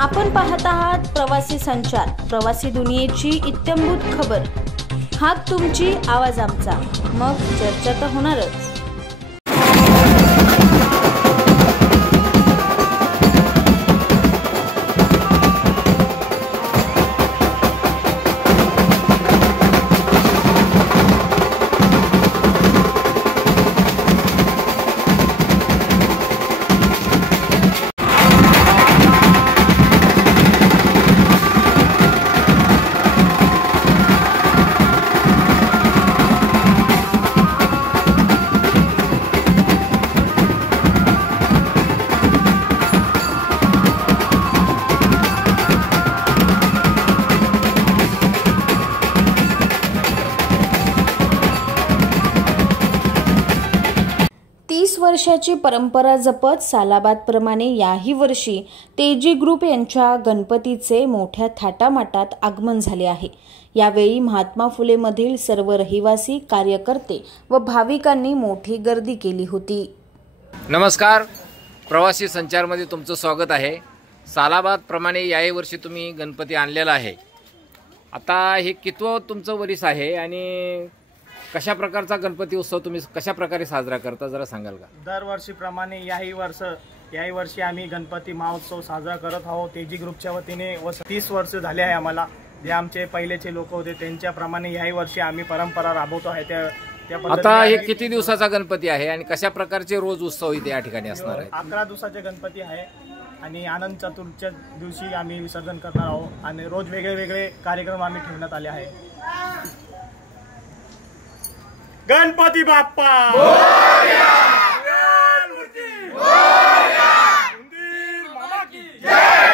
आपण पाहत आहात प्रवासी संचार, प्रवासी दुनियेची इत्थंभूत खबर। हाक तुमची, आवाज आमचा, मग चर्चा तर होणारच। वर्षाची परंपरा जपत सालाबाद प्रमाणे याही वर्षी तेजी ग्रुप यांच्या गणपतीचे मोठ्या थाटामाटात आगमन झाले आहे। यावेळी महात्मा फुले मधील सर्व रहिवासी, कार्यकर्ते व भाविकांनी मोठी गर्दी केली होती। नमस्कार, प्रवासी संचार मध्ये तुमचं स्वागत आहे। सालाबाद प्रमाणे याही वर्षी तुम्ही गणपती आणलेला आहे। आता हे कितवं तुमचं वर्ष आहे आणि कशा प्रकारचा गणपती उत्सव तुम्ही कशा प्रकारे साजरा करता, जरा सांगाल का? दरवर्षीप्रमाणे याही वर्षी आम्ही गणपती महोत्सव साजरा करत आहोत। तेजी ग्रुपच्या वतीने 30 वर्ष झाले आहे आम्हाला। जे आमचे पहिलेचे लोक होते त्यांच्याप्रमाणे याही वर्षी आम्ही परंपरा राबवतो आहे। त्या आता हे किती दिवसाचा गणपती आहे आणि कशा प्रकारचे रोज उत्सव इथे या ठिकाणी असणार आहे? 11 दिवसाचे गणपती आहे आणि आनंद चतुर्थीच्या दिवशी आम्ही विसर्जन करणार आहोत आणि रोज वेगळे कार्यक्रम आम्ही ठेवण्यात आले आहे। गणपती बाप्पा मोरया, मूर्ती मोरया, मंदिर मामा की जय।